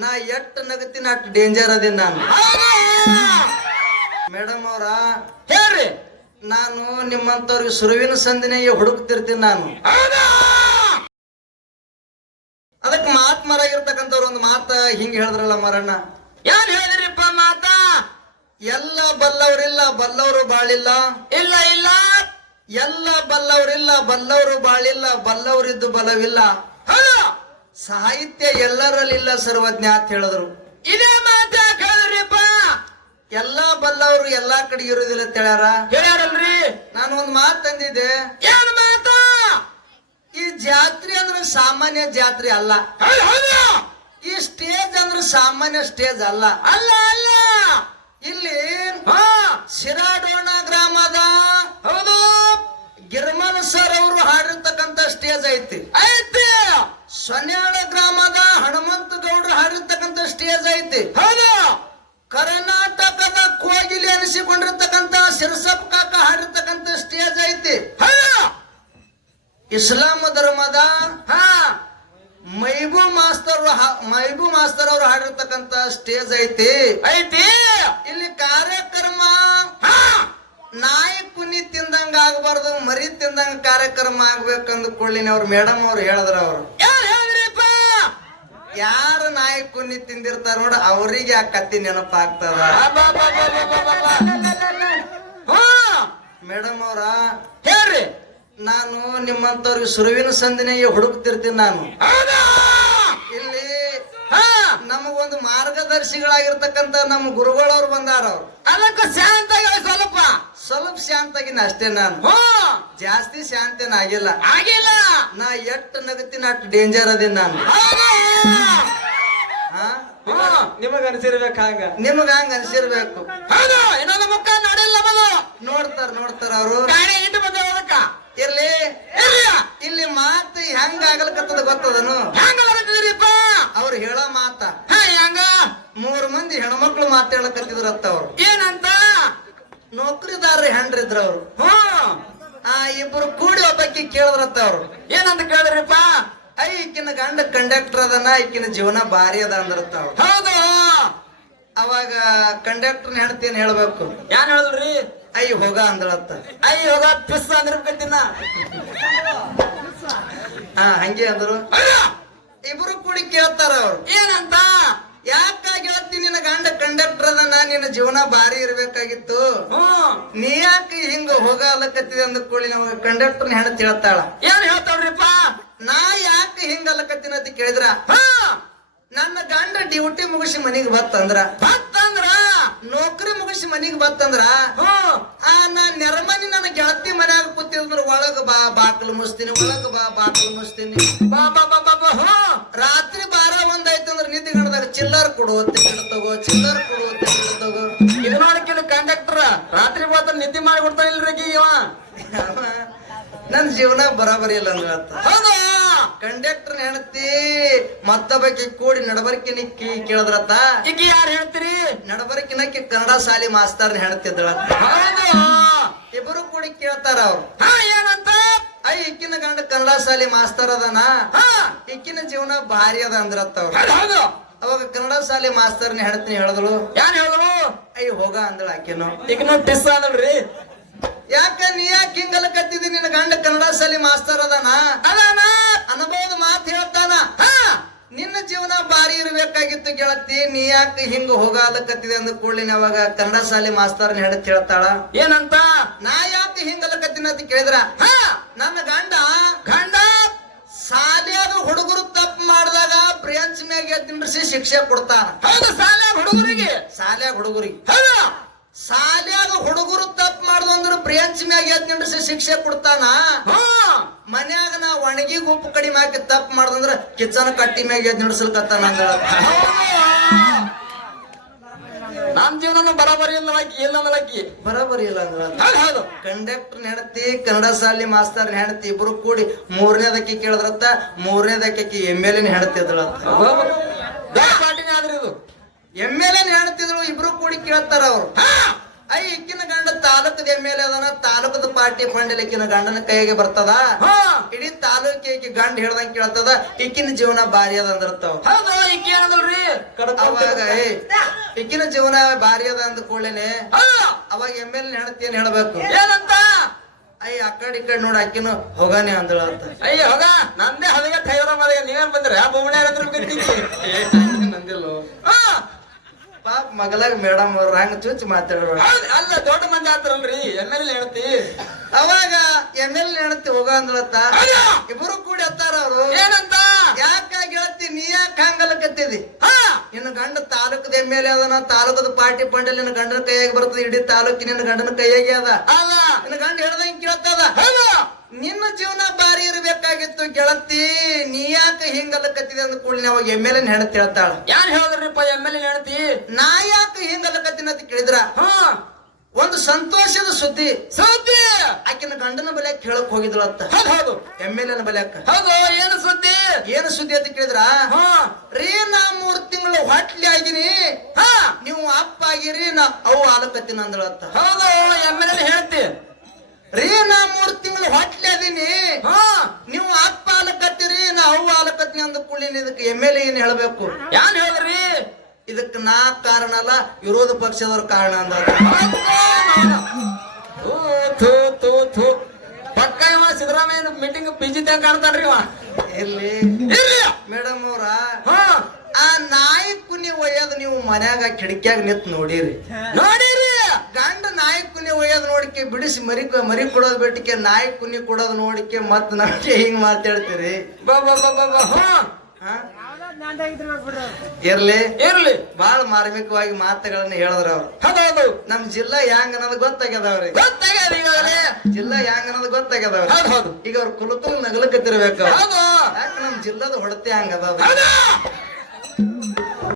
ನಾ ಎಟ್ ನಗತಿನ ಅಷ್ಟು ಡೇಂಜರ್ ಅದೇನ್ ನಾನು? ಮೇಡಮ್ ಅವ್ರ ಹೇಳ್ರಿ. ನಾನು ನಿಮ್ಮಂತವ್ರಿಗೆ ಸುರುವಿನ ಸಂದಿನಾಗೆ ಹುಡುಕ್ತಿರ್ತೀನಿ ನಾನು. ಅದಕ್ಕೆ ಮಾತ್ ಮರಾಗಿರ್ತಕ್ಕಂಥವ್ರು ಒಂದು ಮಾತ ಹಿಂಗೆ ಹೇಳಿದ್ರಲ್ಲ ಮರಣ್ಣ. ಯಾರು ಹೇಳಿದ್ರಿಪ್ಪ ಮಾತ? ಎಲ್ಲ ಬಲ್ಲವರಿಲ್ಲ ಬಲ್ಲವರು ಬಾಳಿಲ್ಲ. ಇಲ್ಲ ಇಲ್ಲ. ಎಲ್ಲ ಬಲ್ಲವರಿಲ್ಲ ಬಲ್ಲವರು ಬಾಳಿಲ್ಲ ಬಲ್ಲವರಿದ್ದು ಬಲವಿಲ್ಲ. ಸಾಹಿತ್ಯ ಎಲ್ಲರಲ್ಲಿಲ್ಲ ಸರ್ವಜ್ಞ ಅಂತ ಹೇಳಿದ್ರು. ಇದೇ ಮಾತ ಹೇಳಿದ್ರಿಪ್ಪ ಎಲ್ಲ ಬಲ್ಲವರು ಎಲ್ಲಾ ಕಡೆ ಇರುವುದಿಲ್ಲ ಅಂತ ಹೇಳ್ಯಾರ ಹೇಳ್ಯಾರಲ್ರಿ? ನಾನು ಒಂದು ಮಾತು ತಂದಿದ್ದೆ. ಏನ್ ಮಾತ? ಈ ಜಾತ್ರೆ ಅಂದ್ರೆ ಸಾಮಾನ್ಯ ಜಾತ್ರೆ ಅಲ್ಲ. ಹೌದು ಹೌದು. ಈ ಸ್ಟೇಜ್ ಅಂದ್ರೆ ಸಾಮಾನ್ಯ ಸ್ಟೇಜ್ ಅಲ್ಲ. ಅಲ್ಲ ಅಲ್ಲ. ಇಲ್ಲಿ ಹಾ. ಶಿರಾಡೋಣ ಗ್ರಾಮದ ಹೌದು. ಗಿರ್ಮನ್ ಸರ್ ಅವರು ಹಾಡಿರ್ತಕ್ಕಂತ ಸ್ಟೇಜ್ ಐತಿ. ಐತಿ ಸೊನ್ಯಾಳ ಗ್ರಾಮದ ಹನುಮಂತ ಗೌಡರು ಹಾಡಿರ್ತಕ್ಕಂಥ ಸ್ಟೇಜ್ ಐತಿ. ಹೌದಾ. ಕರ್ನಾಟಕದ ಕೋಗಿಲಿ ಅನಿಸಿಕೊಂಡಿರ್ತಕ್ಕಂಥ ಸಿರಸಪ್ ಕಾಕ ಹಾಡಿರ್ತಕ್ಕಂಥ ಸ್ಟೇಜ್ ಐತಿ. ಇಸ್ಲಾಂ ಧರ್ಮದ ಹಾ. ಮೈಬೂ ಮಾಸ್ತರ್ ಮೈಬೂ ಮಾಸ್ತರ್ ಅವರು ಹಾಡಿರ್ತಕ್ಕಂಥ ಸ್ಟೇಜ್ ಐತಿ. ಐತಿ. ಇಲ್ಲಿ ಕಾರ್ಯಕ್ರಮ ಹಾ. ನಾಯಿ ಕುನಿ ತಿಂದಂಗ ಆಗಬಾರ್ದು ಮರಿ ತಿಂದಂಗ ಕಾರ್ಯಕ್ರಮ ಆಗ್ಬೇಕಂದ್ಕೊಳ್ಳಿನ ಅವ್ರು ಮೇಡಮ್ ಅವ್ರು ಹೇಳಿದ್ರ ಅವ್ರು. ಯಾರು ನಾಯಿ ಕುನ್ನಿ ತಿಂದಿರ್ತಾರ ನೋಡ ಅವರಿಗೆ ಆ ಕತ್ತಿ ನೆನಪಾಗ್ತದ. ಮೇಡಮ್ ಅವ್ರ ಹೇಳ್ರಿ. ನಾನು ನಿಮ್ಮಂತವ್ರಿಗೆ ಸುರುವಿನ ಸಂದಿನಾಗೆ ಹುಡುಕ್ತಿರ್ತೀನಿ ನಾನು. ಇಲ್ಲಿ ಹಾ! ನಮಗೊಂದು ಮಾರ್ಗದರ್ಶಿಗಳಾಗಿರ್ತಕ್ಕಂತ ನಮ್ಮ ಗುರುಗಳವ್ರು ಬಂದಾರ ಅವ್ರು. ಅದಕ್ಕ ಶಾಂತ ಸ್ವಲ್ಪ. ಸ್ವಲ್ಪ ಶಾಂತ ಆಗಿನ ಅಷ್ಟೇ ನಾನು. ಜಾಸ್ತಿ ಶಾಂತಿನ ಆಗಿಲ್ಲ. ಆಗಿಲ್ಲ. ನಾ ಎಟ್ಟು ನಗತಿನ ಅಷ್ಟು ಡೇಂಜರ್ ಅದೇ ನಾನು. ನಿಮಗ ಅನ್ಸಿರ್ಬೇಕು ಹಂಗ? ನಿಮಗ ಹಂಗ ಅನ್ಸಿರ್ಬೇಕು. ಹೌದು ಇನ್ನೊಂದು ಮುಖ ನೋಡಿಲ್ಲ ಬದು ನೋಡ್ತಾರ ನೋಡ್ತಾರ ಅವರು. ಗಾಡಿ ಇಟ್ಟು ಅದಕ್ಕ. ಇರ್ಲಿ. ಇಲ್ಲ ಮಾತು ಹೆಂಗ ಆಗ್ಲಕತ್ತದ ಗೊತ್ತದನು? ಹೆಂಗ ಬರತ್ತಿದ್ರಿಪ್ಪ ಅವ್ರು ಹೇಳೋ ಮಾತ. ಹಾ ಹೆಂಗ? ಮೂರು ಮಂದಿ ಹೆಣ್ಮಕ್ಳು ಮಾತಾಡಕತ್ತಿದ್ರತ್ತ ಅವ್ರು. ಏನಂತ? ನೌಕರಿದಾರ ಹೆಂಡ್ರಿದ್ರ ಅವ್ರು. ಹ್ಮ್. ಆ ಇಬ್ರು ಕೂಡಿ ಒಬ್ಬಾಕಿ ಕೇಳಿದ್ರತ್ತ ಅವ್ರು. ಏನಂತ ಕೇಳಿದ್ರಿಪ್ಪ? ಈಕಿನ ಗಂಡ ಕಂಡಕ್ಟರ್ ಅದನ ಈಕಿನ ಜೀವನ ಭಾರಿ ಅದ ಅಂದಿರ್ತಾವ ಹೌದು? ಅವಾಗ ಕಂಡಕ್ಟರ್ ಏನ್ ಹೇಳ್ಬೇಕು? ಏನ್ ಹೇಳಿದ್ರಿ? ಅಯ್ಯ ಹೋಗ ಅಂದಳತ್ತ ಅಯ್ಯ ಹೋಗ ಪಿಸ್ ಅಂದಿರ್ಬೇಕಂತಿನ ಹಾ ಹಂಗೆ ಅಂದ್ರು. ಇಬ್ರು ಕೂಡಿ ಕೇಳ್ತಾರ ಅವ್ರು. ಏನಂತ? ಯಾಕಾಗಿ ಹೇಳ್ತೀನಿ ನಿನ್ನ ಗಂಡ ಕಂಡಕ್ಟರ್ ಅದನ್ನ ನಿನ್ನ ಜೀವನ ಭಾರಿ ಇರ್ಬೇಕಾಗಿತ್ತು? ನೀ ಯಾಕೆ ಹಿಂಗ ಅಲಕತ್ತಿದಂದ್ರ ಕೂಡಿ ನಮಗೆ ಕಂಡಕ್ಟರ್ ಹೆಣ್ತಿ ಹೇಳ್ತಾಳ. ಏನ್ ಹೇಳ್ತಾವ್ರಿಪ್ಪ ನಾ ಯಾಕೆ ಹಿಂಗ ಅಲ್ಲಕತ್ತೀನಿ ಅಂತ ಕೇಳಿದ್ರ? ಹಾ ನನ್ನ ಗಂಡ ಡ್ಯೂಟಿ ಮುಗಿಸಿ ಮನಿಗೆ ಬತ್ತಂದ್ರ. ಬತ್ತಂದ್ರ? ನೌಕರಿ ಮುಗಿಸಿ ಮನಿಗೆ ಬತ್ತಂದ್ರ? ಆ ನಾ ನೆರಮನಿ ನನ್ನ ಗೆಳತಿ ಮನ್ಯಾಗ ಕೂತಿದ್ರ ಒಳಗ ಬಾ ಬಾಕಲು ಮುಸ್ತೀನಿ ಒಳಗ ಬಾ ಬಾಕಲು ಮುಸ್ತೀನಿ ಬಾ ಬಾ ಬಾ ಬಾ ಬಾ ರಾತ್ರಿ ಬಾರ ಒಂದಾಯ್ತಂದ್ರ ನಿದ್ದೆ ಗಂಡದಾಗ ಚಿಲ್ಲರ್ ಕೊಡು ತಿಂಗಳ ತಗೋ ಚಿಲ್ಲರ್ ಕೊಡು ತಿಂಗಳ ತಗೋ. ಇದು ನೋಡಕ್ಕಿಲ್ಲ ಕಂಡಕ್ಟರ್ ರಾತ್ರಿ ಬಾತ ನಿದ್ದೆ ಮಾಡಿ ಕೊಡ್ತಾನಿಲ್ರಿ ಇವ. ನನ್ ಜೀವನ ಬರಾಬರಿ ಇಲ್ಲ ಅಂದ್ರ ಕಂಡಕ್ಟರ್ ಹೆಣತಿ ಮತ್ತೊಬ್ಬಕಿ ಕೂಡಿ ನಡಬರ್ಕಿನ ಕೇಳದ್ರತ್ತಾ? ಈಗ ಯಾರು ಹೇಳ್ತೀರಿ? ನಡಬರ್ಕಿನಕ್ಕಿ ಕನ್ನಡ ಶಾಲಿ ಮಾಸ್ತರ್ನ ಹೆಣತಿದ್ಳತ್ತ ಹೌದು? ಇಬ್ಬರು ಕೂಡಿ ಕೇಳ್ತಾರ ಅವ್ರು. ಏನಂತ? ಐ ಇಕ್ಕಿನ ಗಂಡ ಕನ್ನಡ ಶಾಲಿ ಮಾಸ್ತರ್ ಅದನ? ಹಾ. ಇಕ್ಕಿನ ಜೀವನ ಭಾರಿ ಅದ ಅಂದ್ರತ್ತ ಅವ್ರು. ಅವಾಗ ಕನ್ನಡ ಶಾಲಿ ಮಾಸ್ತರ್ನ ಹೆಣತಿನಿ ಹೇಳಿದ್ರು ಯಾರು ಹೇಳಿದ್ರು ಐ ಹೋಗ ಅಂದಳ ಆಕೆನು. ಈಗ ಟಿಸ್ ಯಾಕ ನೀ ಯಾಕೆ ಹಿಂಗಲಕತ್ತಿದಿ ನಿನ್ನ ಗಂಡ ಕನ್ನಡ ಶಾಲಿ ಮಾಸ್ತರ್ ಅದನ. ಅದಾನ? ಅನುಭವದ ಮಾತು ಹೇಳ್ತಾನ. ಹಾ! ನಿನ್ನ ಜೀವನ ಭಾರಿ ಇರ್ಬೇಕಾಗಿತ್ತು ಗೆಳತಿ ನೀ ಯಾಕೆ ಹಿಂಗ ಹೋಗಾಲಕತ್ತಿದೆ ಅಂದ ಕೂಡಲಿನ ಅವಾಗ ಕನ್ನಡ ಶಾಲೆ ಮಾಸ್ತರ್ನ ಹೇಳತ್ ಹೇಳ್ತಾಳ ಏನಂತ? ನಾ ಯಾಕೆ ಹಿಂಗಲಕತ್ತಿನ ಅಂತ ಕೇಳಿದ್ರ? ಹಾ! ನನ್ನ ಗಂಡ ಗಂಡ? ಶಾಲ್ಯಾಗ ಹುಡುಗರು ತಪ್ಪು ಮಾಡಿದಾಗ ಬ್ರೇಂಚ್ ಮ್ಯಾಗ ಎದ್ದಿಂಡ್ರಿಸಿ ಶಿಕ್ಷೆ ಕೊಡ್ತಾರ ಹೌದು ಶಾಲೆ ಹುಡುಗರಿಗೆ. ಶಾಲ್ಯಾಗ ಹುಡುಗರಿಗೆ. ಹೌದು. ಶಾಲ್ಯಾಗ ಹುಡುಗರು ತಪ್ಪು ಮಾಡ್ದಂದ್ರೆ ಬ್ರೇಂಚ್ ಮ್ಯಾಗ ಎದ್ದಿಂಡ್ರಿಸಿ ಶಿಕ್ಷೆ ಕೊಡ್ತಾನ? ಮನ್ಯಾಗ ನಾ ಒಣಗಿ ಗುಂಪು ಕಡಿಮೆ ಹಾಕಿ ತಪ್ಪು ಮಾಡ್ದಂದ್ರ ಕಿಚನ್ ಕಟ್ಟಿ ಮ್ಯಾಗ ಎದ್ ನಿಡ್ಸಲ್ಕತ್ತಾನ ನಮ್ ಜೀವನ ಬರೋಬರಿ ಇಲ್ಲ ಹಾಕಿ ಇಲ್ಲ ಆಕಿ. ಬರಾಬರಿ ಇಲ್ಲ ಅಂದ್ರ. ಕಂಡಕ್ಟರ್ ಹೆಂಡತಿ ಕನ್ನಡ ಶಾಲಿ ಮಾಸ್ತರ್ ಹೆಂಡತಿ ಇಬ್ರು ಕೂಡಿ ಮೂರನೇದಕ್ಕೆ ಕೇಳಿದ್ರತ್ತ ಮೂರನೇದಕ್ಕೆ ಎಂ ಎಲ್ ಎನ್ ಹೆಂಡತಿದ್ಳತ್ತ ದೊಡ್ಡ ಪಾರ್ಟಿನೇ ಆದ್ರಿ ಇದು ಎಂ ಎಲ್ ಎನ್ ಹೇಳ್ತಿದ್ರು ಇಬ್ರು ಕೂಡಿ ಕೇಳ್ತಾರ ಅವ್ರು. ಐ ಇಕ್ಕಿನ ಗಂಡ ತಾಲೂಕದ ಎಂ ಎಲ್ ಎ ಅದನ ತಾಲೂಕದ ಪಾರ್ಟಿ ಫಂಡ್ ಇಕ್ಕಿನ ಗಂಡನ ಕೈಗೆ ಬರ್ತದ. ಹಾ! ಇಡೀ ತಾಲೂಕಿಗೆ ಗಂಡ ಹೇಳ್ದಂಗ ಕೇಳ್ತದ ಇಕ್ಕಿನ ಜೀವನ ಭಾರಿ ಅದ ಅಂದಿರ್ತಾವ. ಅವಾಗ ಏ ಇಕ್ಕಿನ ಜೀವನ ಭಾರಿ ಅದ ಅಂದ ಕೂಡಲೇನೆ ಅವಾಗ ಎಂ ಎಲ್ ಹೆಣತಿ ಏನ್ ಹೇಳ್ಬೇಕು? ಏನಂತ? ಅಯ್ಯ ಆ ಕಡೆ ಈ ಕಡೆ ನೋಡಿ ಅಕ್ಕಿನ ಹೋಗಾನೆ ಅಂದಳ ಅಂತ. ಅಯ್ಯ ಹೋಗ! ನಂದೇ ಹದಗೆ ಕೈವರ ಮಾಡಿ ನೀವೇನ್ ಬಂದ್ರೆ? ಆ ಬೊಮ್ಮನೆ ಯಾರಾದ್ರೂ ಗಂತೀನಿ ನಂದಿಲ್ಲೋ. ಹಾ! ಪಾಪ ಮಗಲಾಗ ಮೇಡಮ್ ಅವ್ರ ಹಂಗ ಚುಚ್ಚಿ ಮಾತಾಡೋ ಹೌದ್ ಅಲ್ಲ ದೊಡ್ಡ ಮಂದಿ ಆತ್ರಲ್ರಿ ಎಂ ಎಲ್ ಹೇಳ್ತಿ ಅವಾಗ ಎಂ ಎಲ್ ಹೇಳ್ತಿ ಹೋಗ ಅಂದ್ರತ್ತ ಇಬ್ಬರು ಇಬ್ರು ಕೂಡಿ ಹತ್ತಾರ ಅವ್ರು. ಏನಂತ? ಯಾಕ ಹೇಳ್ತಿ? ನೀ ಯಾಕ ಹಂಗಲಕತ್ತಿದಿ ನಿನ್ನ ಗಂಡ ತಾಲೂಕದ ಎಂ ಎಲ್ ಅದನ ತಾಲೂಕದ ಪಾರ್ಟಿ ಪಂಡಲ್ ನಿನ್ನ ಗಂಡನ ಕೈಯಾಗಿ ಬರ್ತದೆ ಇಡೀ ತಾಲೂಕಿನ ನಿನ್ನ ಗಂಡನ ಕೈಯಾಗಿ ಅದ. ಅಲ್ಲ! ನಿನ್ನ ಗಂಡ ಹೇಳ್ದಂಗ ಕೇಳ್ತದ. ನಿನ್ನ ಜೀವನ ಬಾರಿ ಇರಬೇಕಾಗಿತ್ತು ಗೆಳತಿ ನೀ ಯಾಕ ಹಿಂಗಲಕತ್ತಿದೆ ಅಂದ ಕೂಡಲೇ ಅವಾಗ ಎಂ ಎಲ್ ಎನ್ ಹೆಣತಿ ಹೇಳ್ತಾಳ. ಯಾರು ಹೇಳಿದ್ರಿಪ್ಪ ಎಂ ಎಲ್ ಎನ್ ಹೇಳ್ತಿ ನಾ ಯಾಕೆ ಹಿಂಗಲಕತ್ತೀನಿ ಅಂತ ಕೇಳಿದ್ರ? ಹಾ. ಒಂದು ಸಂತೋಷದ ಸುದ್ದಿ. ಸುದ್ದಿ? ಆಕಿನ ಗಂಡನ ಬಲ್ಯಾಕ ಹೇಳಕ್ ಹೋಗಿದ್ರು ಅತ್ತ ಹೌದು. ಎಂ ಎಲ್ ಎನ್ ಬಲ್ಯಾಕ. ಹೌದು ಏನು ಸುದ್ದಿ? ಏನು ಸುದ್ದಿ ಅಂತ ಕೇಳಿದ್ರ? ಹಾ. ರೀ ನಾ ಮೂರ್ ತಿಂಗಳು ಹೊಟ್ಲಿ ಆಗಿನಿ. ಹಾ. ನೀವು ಅಪ್ಪ ಆಗಿರಿ ನಾ ಅವು ಆಲಕತ್ತಿನ ಅಂದಳು ಅಂತ ಹೌದು ಎಂ ಎಲ್ ಹೇಳ್ತಿ ರೀ ನಾ ಮೂರ್ ತಿಂಗಳು ಹೊಟ್ಲಿ ಅದೀನಿ ಹಾ ನೀವು ಅಪ್ಪ ಆಲಕತ್ತೀರಿ ನಾ ಅವು ಕೂಡಲಿನ ಇದಕ್ಕೆ ಎಂ ಎಲ್ ಏನ್ ಹೇಳಬೇಕು? ಯಾನ್ ಹೇಳ್ರಿ ಇದಕ್ಕೆ ನಾ ಕಾರಣ ಅಲ್ಲ ವಿರೋಧ ಪಕ್ಷದವ್ರ ಕಾರಣ ಅಂದ ಪಕ್ಕ ಇವ ಸಿದ್ದರಾಮಯ್ಯ ಮೀಟಿಂಗ್ ಬಿಜಿ ತಂಗ ಕಾಣ್ತಾನ್ರಿ ಇವ. ಇರ್ಲಿ ಇರ್ಲಿ ಮೇಡಮ್ ಅವ್ರ ಆ ನಾಯಿ ಕುನಿ ಒಯ್ಯದ ನೀವು ಮನ್ಯಾಗ ಕಿಡಕಿಯಾಗ ನಿಂತ್ ನೋಡಿರಿ. ನೋಡಿರಿ. ಗಂಡ ನಾಯಿ ಕುನಿ ಒಯ್ಯೋದು ನೋಡಿಕೆ ಬಿಡಿಸಿ ಮರಿ ಮರಿ ಕೊಡೋದು ಬಿಟ್ಟಿಕೆ ನಾಯಿ ಕುನಿ ಕೊಡೋದ್ ನೋಡಿಕೆ ಮತ್ ನಮಗೆ ಹಿಂಗ್ ಮಾತಾಡ್ತೀರಿ ಬಾ ಬಾ ಬಾ ಬಾ ಹಾ? ಇರ್ಲಿ. ಇರ್ಲಿ. ಬಹಳ ಮಾರ್ಮಿಕವಾಗಿ ಮಾತುಗಳನ್ನ ಹೇಳಿದ್ರ ಅವ್ರು. ಹೌದೌದು ನಮ್ ಜಿಲ್ಲಾ ಯಾಂಗ್ ಅನ್ನೋದು ಗೊತ್ತಾಗ್ಯದ ಅವ್ರಿಗೆ ಗೊತ್ತಾಗ್ಯದ ಈಗಾಗಲೇ? ಜಿಲ್ಲಾ ಯಾಂಗ್ ಅನ್ನೋದು ಗೊತ್ತಾಗ್ಯದ ಅವ್ರಿಗೆ ಹೌದು ಹೌದು. ಈಗ ಅವ್ರ ಕುಲಕುಲ್ ನಗಲಕತ್ತಿರ್ಬೇಕು ಹೌದು. ಯಾಕೆ ನಮ್ ಜಿಲ್ಲಾದ ಹೊಡತೆ ಹಂಗದ